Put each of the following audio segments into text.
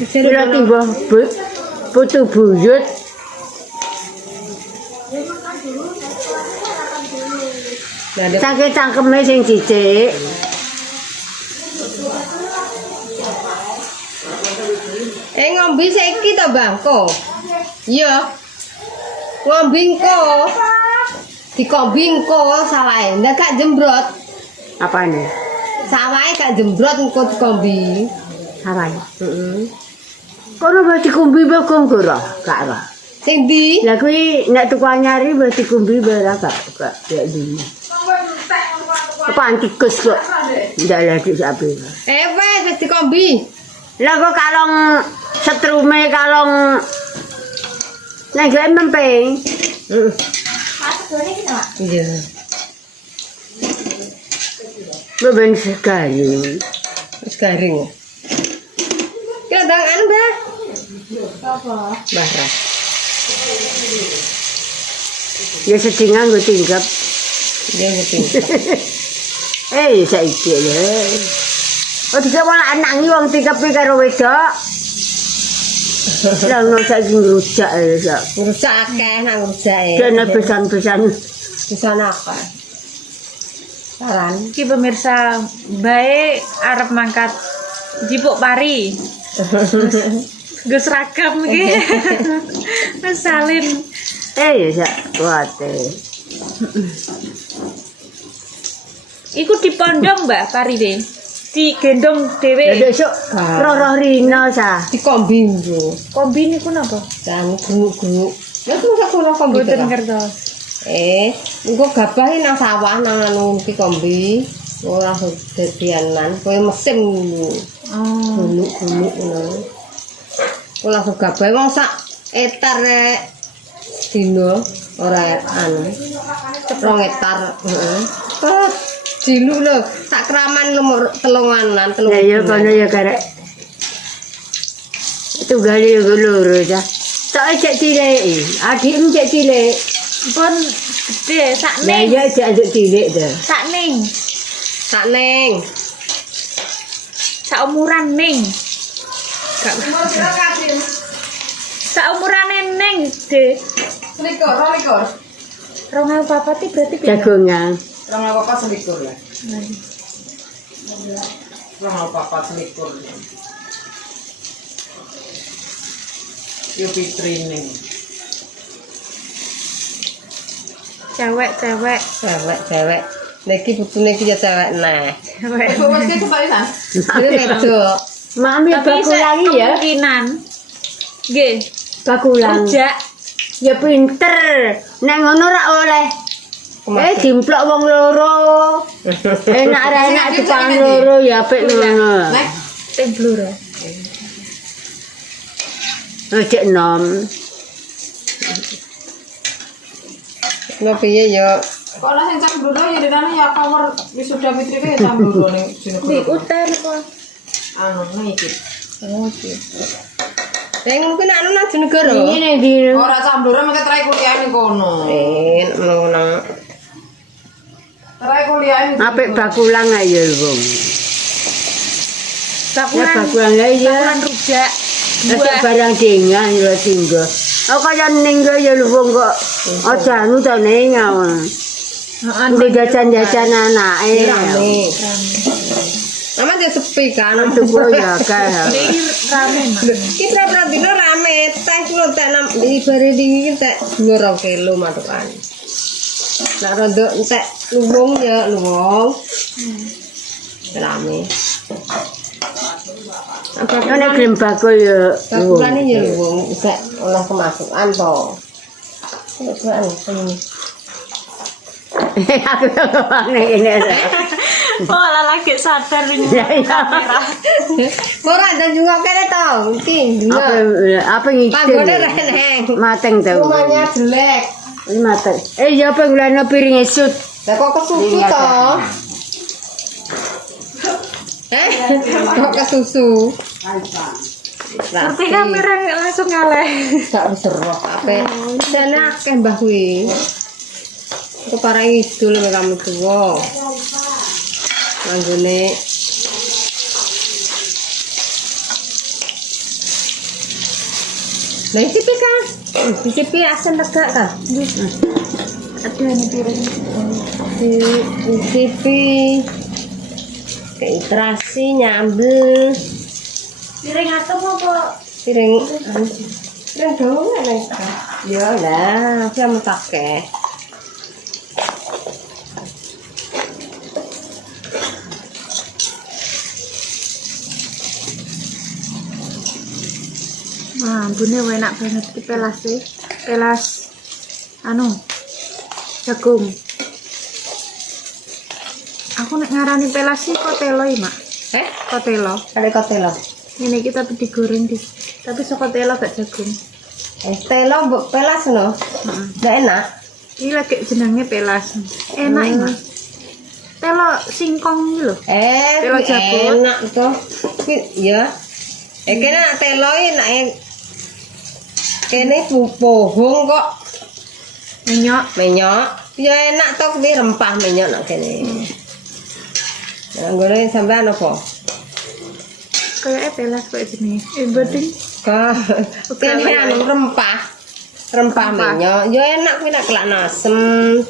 Kira timbah putu buyut. Saking cangkeme sing dicik. Ngombe saiki to, Bangko? Iya. Ngombe engko. Dikombe engko sawahe. Ndak gak jembrot. Apane? Sawahe gak jembrot engko dikombe. Sawahe. Kono wis dikumbi wae ora? Gak ora. Sing ndi? Lah kuwi nek tuku anyari wis dikumbi wae ora gak ya ndi. Apa antikus kok? Ndak lagi sapi. Wis dikombe. Lah kok kalong setrume kalong nek gawe mempeng. Iya. Beben sekali. Wis garing. Kira ndang anu, Mbah. Apa? Mbah. Ya sedingan gue tinggap. Dia ngerti. Saiki lho. Oh dikira malah nangi wong tingkepe karo wedok. Lah ngono saiki ngrujak ya. Ngrusak akeh nang ngrujake. Dene besan-besan. Bisa apa? Saran. Iki pemirsa, bae arep mangkat jipuk pari. Gus ragam iki. Mas salin. Ya kuate. Iku dipondong, Mbak, parine. Digendong dhewe. Ya besok roh rino sa. Dikombi yo. Kombi niku napa? Jan guru-guru. Ya terus aku ora kombi. Mboten ngertos. Engko gabahi nang sawah nang anu dikombi. Ora dadianan, koyo mesin ngono. Guluk-guluk ngono. Kok langsung gabahi wong sak etar rek dino ora anu. 2 hektar, heeh. Diluk lho, sak kraman lumur telunganan, telung. Ya kono ya karek. Tunggal yo loro ya. Tok cek cilik, adikmu cek cilik. Pun gede sak ning. Ya cek aduk cilik to. Sak ning. Sak ning. Sak umuran ning. Gak. Sak umurane ning, De. 21. 2004 berarti pindah. Jagongan. 21 lah. 21. Yo pitrining. Cewek. Cewek. Niki putune iki ya cewek nah. Cewek. Wes iki kebalikan. Ini wedok. Mami bakulangi ya. Kemungkinan. Nggih. Bakulang. Rujak. Ya pinter. Nek ngono ra oleh. Dimplok wong loro. Enak ra enak dipang loro ya apik ngono. Nek Teng Blora. Cek nom. lho piye yo. Kok lah sing Cambluno ya denane ya power wisuda fitri ke Cambluno ning Di Jenegoro. uter kok. Anu iki. Oh, iki. Mungkin anu nang Jenegoro. Ini di Ora Cambluno mengke trai kuliah ning kono. Nang Trai kuliah ning apik bakulang ayo wong. Ya Bakulan. bakulang ya. Bakulan rujak. Nek barang dengan lho tinggo. Oh kaya ning ya wong kok aja anu to ning awon. Nggo jajan-jajan anake. rame. Mama dia sepi kan. Tuku ya kae. Iki rame, Mas. Kita dino rame, teh kulo tak di bari dingin tak 2 kilo matukan. Nak rondo entek luwung ya luwung. Rame. Apa Nek gelem bakul ya. bakulane ya luwung isek oleh kemasukan to. Coba ini. Aku ngene. Oh, lagi sadar ini. Kamera. Ora ada juga kene to, iki. Apa ngiki? Panggone reneng. Mateng to. Rumahnya jelek. Mateng. Ya penggulane piring esut. Lah kok kesusu to? Kok kesusu? Ngerti kamera langsung ngaleh. Gak seroh kabeh. Jane akeh mbah kuwi. Kok para ngidul mek kamu tuwa. Manggone Nah, cicipi kan. Cicipi asam tegak kan. Ada nih piring. Cicipi. Keiterasi nyambel. Piring atom apa? Piring dong nih. Ya lah, aku mau pakai. Wah, bune enak banget iki pelas sih. Pelas anu jagung. Aku nek ngarani pelas sih kotelo iki, Mak. Kotelo. Ada kotelo. Ini kita tuh digoreng di. Tapi sok kotelo gak jagung. Telo mbok pelas no. Nggak enak. Ini lagi jenenge pelas. Enak iki, Mak. Telo singkong iki lho. Telo jagung. Enak tuh. Ya. Kena telo enak. Kene pohong kok. Menyok. Ya enak toh kuwi rempah menyok nak kene. Nah, goreng sampean apa? Kayak pelas kayak gini. Beding. Kene anu rempah menyok. Ya enak kuwi nak kelak nasem.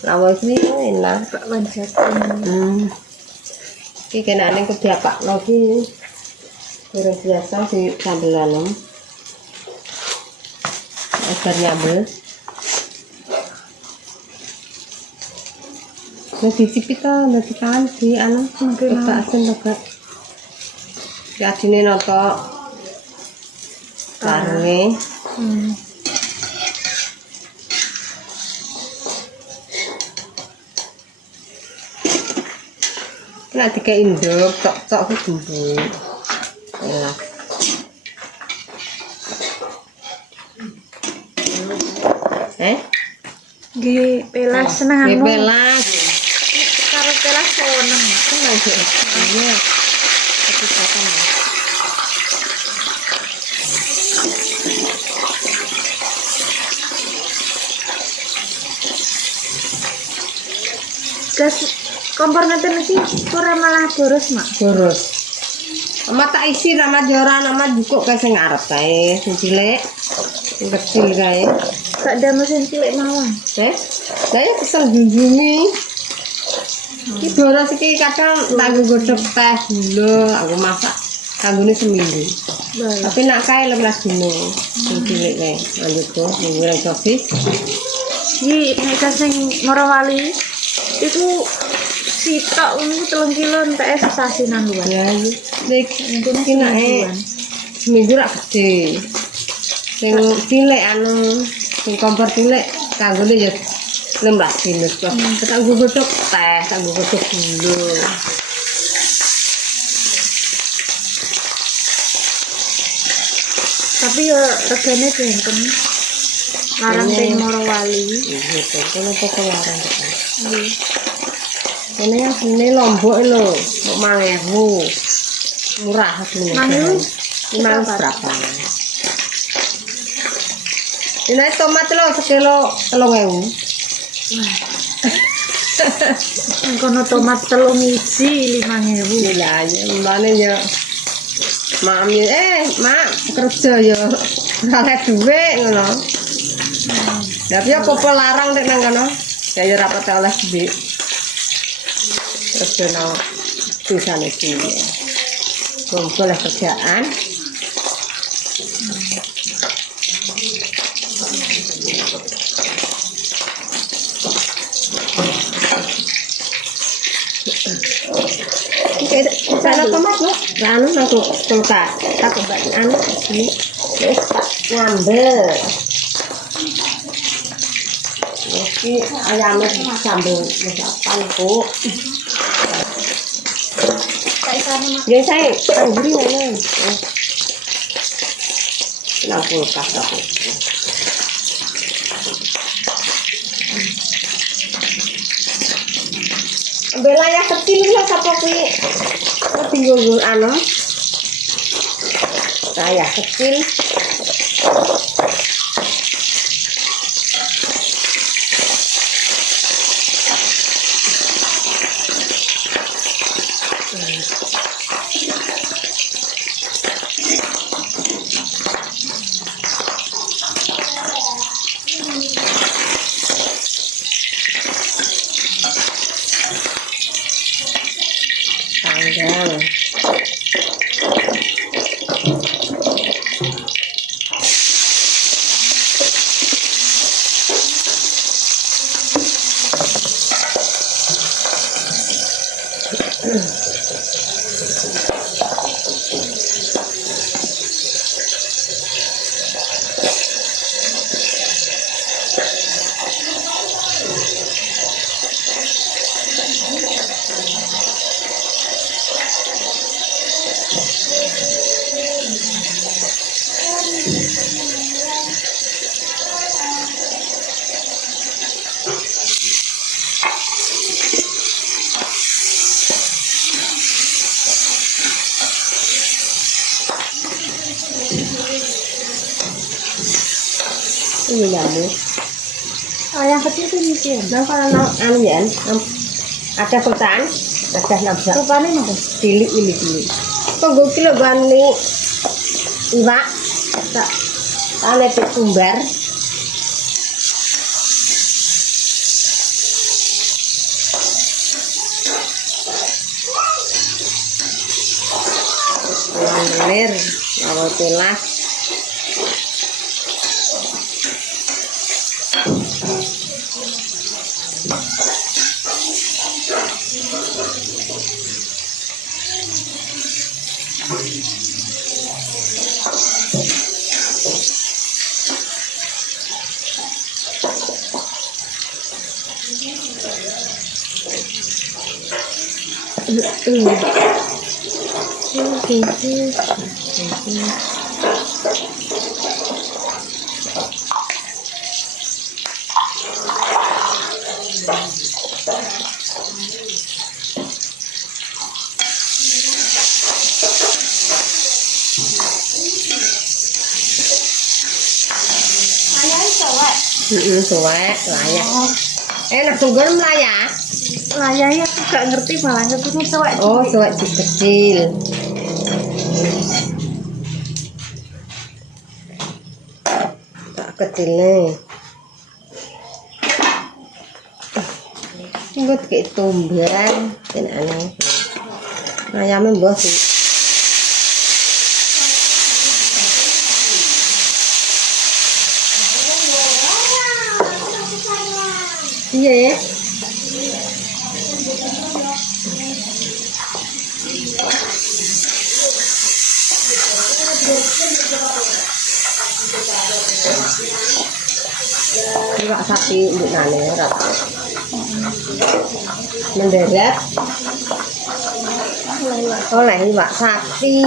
Lawa kuwi enak. Pak Wanjat. Iki kena ning kediapakno ki. Goreng biasa di sambelan. Agar nyambel. Nah, dicicipi to, nanti kan di anu kita asin tegak. Ya dine noto. Karne. Nek dikek induk, cok-cok ku gembuk. Enak. Nggih, pelas senenganmu. Pelas. Karo pelas seneng. Seneng sih. Iya. Kepikiran ya. Gas kompor nanti iki ora malah boros, Mak. Boros. Ama tak isi nama joran nama jukuk kae sing ngarep kae, sing cilik. Sing kecil kae. Gak ada mesin cilik mawon. Saya pesen junjungi. Iki boros iki kadang tanggo godhog teh gula, aku masak kanggone seminggu. Baik. Tapi nak kae 15 dino. Sing cilik kae, lanjut tuh goreng sosis. Iki nek sing Morowali iku sitok ngono 3 kilo entek sesasinan luar. Ya, nek Untune iki nae seminggu rak gede. Sing cilik anu, sing kompor cilik kanggone ya 16 dino. Tak godhog teh, tak godhog gula. Tapi ya regane benten. Larang teng Morowali. Iya, kono toko larang tekan. Nggih. Kene yang sini Lombok lho, mau 5.000. Murah asline. 5.000? 5 berapa? Ini tomat lho sekilo 3.000. Kono tomat 3 iji 5.000. Lah ya mbane ya. Mami mak kerja ya ora oleh dhuwit ngono. Tapi ya apa larang nek nang kono. Ya ora pate oleh dhuwit. Kerja nang pisane iki. Kumpul kerjaan. Sana tomat lo, anu aku kulkas, tak buat anu ini, ngambil. Ini ayamnya sambal masakan bu. Jadi saya beri mana? Nah kulkas aku. Bela yang kecil lah siapa kuwi tinggal anu saya kecil Ini jamu. Oh, yang kecil tuh nyicil. Nah kalau anu ya, ada pecahan, ada nabrak. Rupanya apa? Cilik ini cilik. Kok gue kilo bani iwak, tak tane tumbar. Lir, awal telas. Suwek, layak. Enak juga melayak. Layarnya aku gak ngerti malah ngertinya cewek. Oh, suwek kecil. Tak kecil nih. Ini gue kayak tumbuhan, dan aneh. Ayamnya bos sih. Iya ya. Iwak sapi untuk nane rata. Mendarat. Oleh iwak sapi.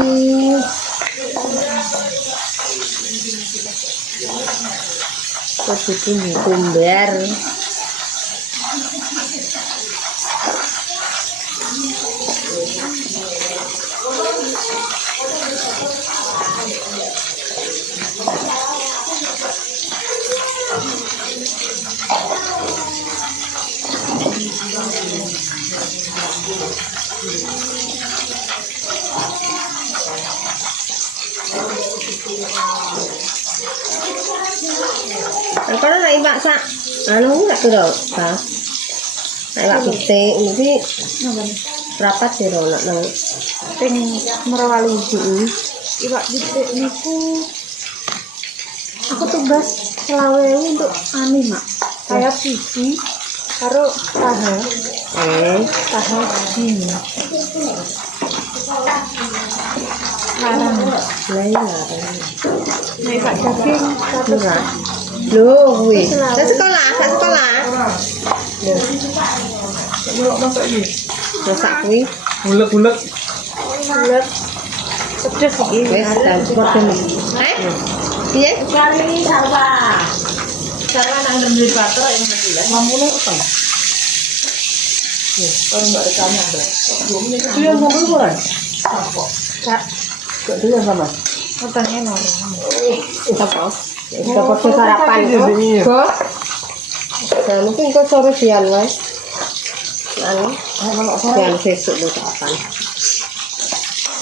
Terus itu ditumbar. Kalau nak iwak sak, anu nak tu dah, tak. Iwak putih ini berapa sih ro nak nang? Ping merawali. Iwak gede niku aku tugas selawe untuk ani mak. Kayak pipi karo taha. Taha gini. Larang. Nek Pak daging satu. Loh, wih. Saya sekolah. Loh. Muluk masak iki. Masak kuwi. Bulek-bulek. Bulat. Pedes iki. Wes campur demi. Piye? Kari sawah. Cara nang ndek bater yang ngerti lah. Mamune utang. Kalau nggak ada kanya, itu yang mobil bukan? Kak, Gak dia sama. utangnya nol. Kita pos. Kita pos sarapan kok. Nah, mungkin kau sore siang lah. Anu, siang besok lu sarapan.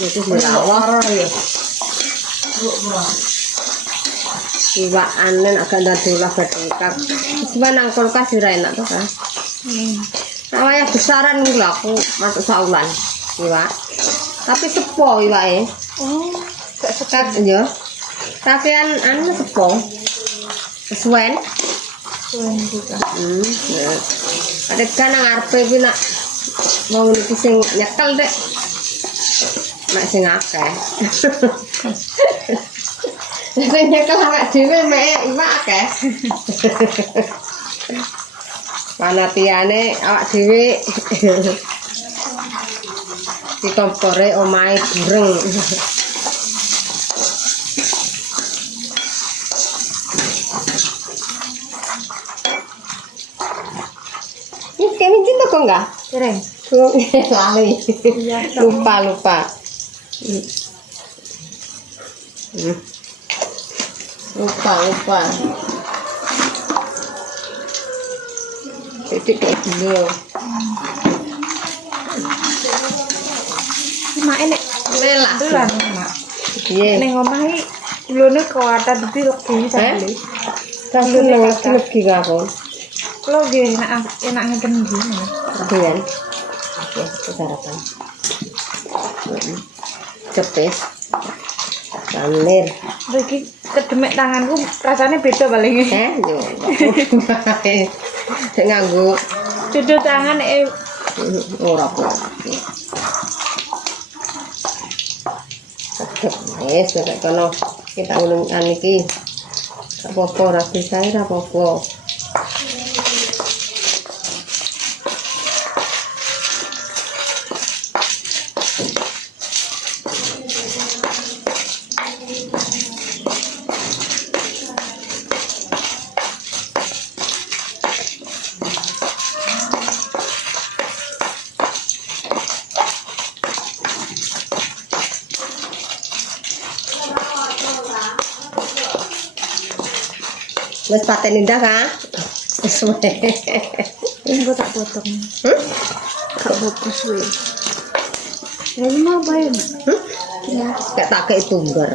Itu merawat ya. Iwak anen agak dadulah bertengkar. Sebenarnya kulkas sudah enak tuh kan. Awalnya besaran nih lah aku masuk saulan iwak. Tapi sepo iwak Oh, gak sekat aja. Tapi anu sepo. Kesuwen. sekuen juga. Ya. Ada kan nang arepe kuwi nak mau niki sing nyekel dek. Nek sing akeh. Sing nyekel awak dhewe mek iwak akeh. Panatiane awak dhewe di kompore omahe bureng. Ini kami cinta kok enggak? Keren. Lali. Lupa. Lupa. Titik kayak dulu. Mak nek Melah. dolan mak. Iya. Ning omah iki gulone kuwatan dadi legi sampe. Kasih lagi aku. Kalau nggih enak ngeten nggih. Kemudian, oke, sarapan. Cepet, samir. Iki kedemek tanganku rasanya beda paling. Yo. Sing nganggo Duduk tangan ora apa. Cepet, wis nek kono kita ulungan iki. Apa-apa ora bisa ora apa-apa. Wes paten indah kan? Wes wae. Engko tak potong. Gak fokus suwe. Ya mau bae. Kayak tak kayak tumbar.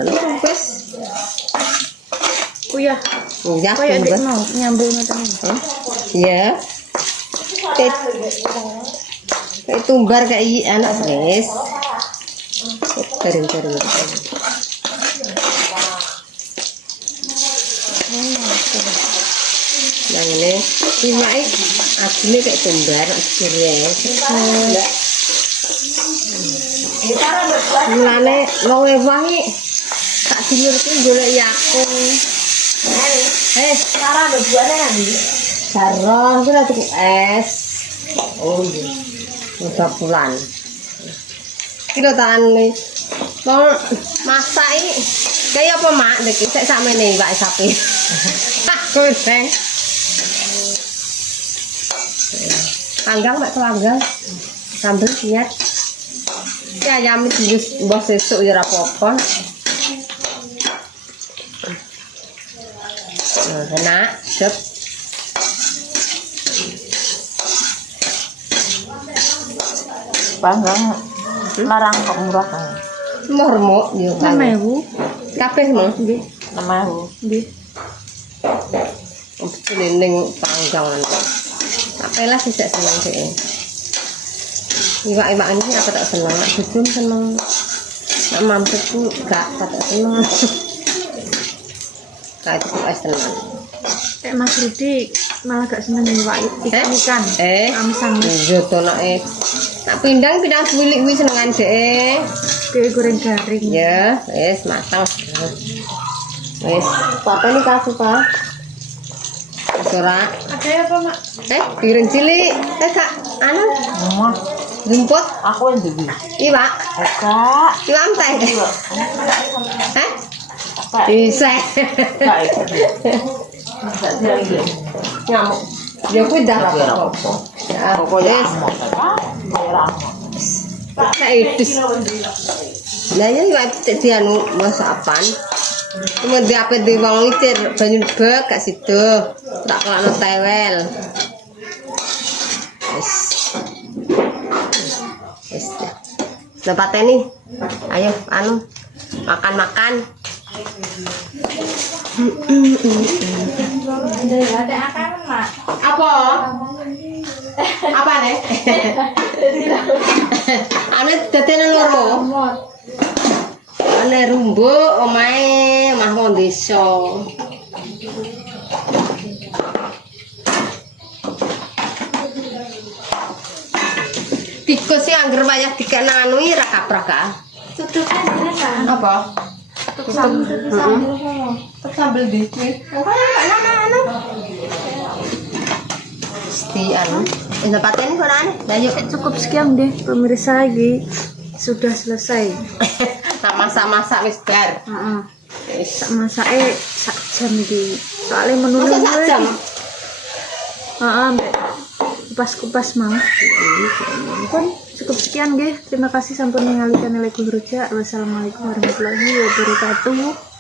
Wes. Uyah. Ya, Kayak tumbar. dik mau nyambel ngoten. Ya. Kayak tumbar kayak anak wes. Kering-kering. Yang ini, ini asli kayak tumbar, akhirnya. Mulane wong ewangi tak dilurke golek yakung. Cara bebuane kan iki. Sarong kira tuku es. Oh iya. Udah pulan. Kira tane wong masak iki kaya apa mak iki sik sakmene Pak sapi. Kucing. Panggang mak panggang. Sambel niat. Ya ayam iki wis mbah sesuk ya ora apa-apa. Enak, sep. Panggang larang kok murah kan. Murmuk yo kan. 6.000. Kabeh mah nggih. 6.000. Nggih. Ning panggang lan. Sampai lah sejak seneng sih. Iwak-iwakan ini apa tak seneng, jujur seneng. Nak mampirku gak tak seneng. Kayak itu es tenang. Kayak Mas Rudi malah gak seneng iwak ikan. Amis-amis. Iya to nak nak pindang suwilik kuwi senengan dhek. Kayak goreng garing. Ya, wis matang. Wis, apa ini kasih, Pak? Ora. Ada apa, Mak? Piring cilik. Kak, anu Mama, rumput. aku yang jadi. Iwak. Kak, Iwak teh. Bisa. Kak itu. Enggak dia lagi. Ngamuk. Ya kuwi dah apa. Ya, Pokoknya mau Kak, merah. Kayak lah ya iwak di anu masakan. Cuma di apa di wong ngicir banyu bek gak sido. Tak kelakno tewel. Wis. Lah pateni. Ayo anu makan-makan. Apa? Apa nih? Ane dadene loro. Ane rumbu omahe omah wong desa. Tikus sih angger wayah dikena anu ira kaprak ah. Tutupnya gimana, Kak? Apa? Sambil dikit. Mesti anu. Wis pateni kok ane. Lah yuk Cukup sekian deh pemirsa lagi sudah selesai. tak masak-masak wis bar. Heeh. Wis Sak masake sak jam iki. Soale menurut masak sak jam. Heeh, Mbak. kupas-kupas mau. Pun cukup sekian nggih. Terima kasih sampun ningali channel Iku Ruja. Wassalamualaikum warahmatullahi wabarakatuh.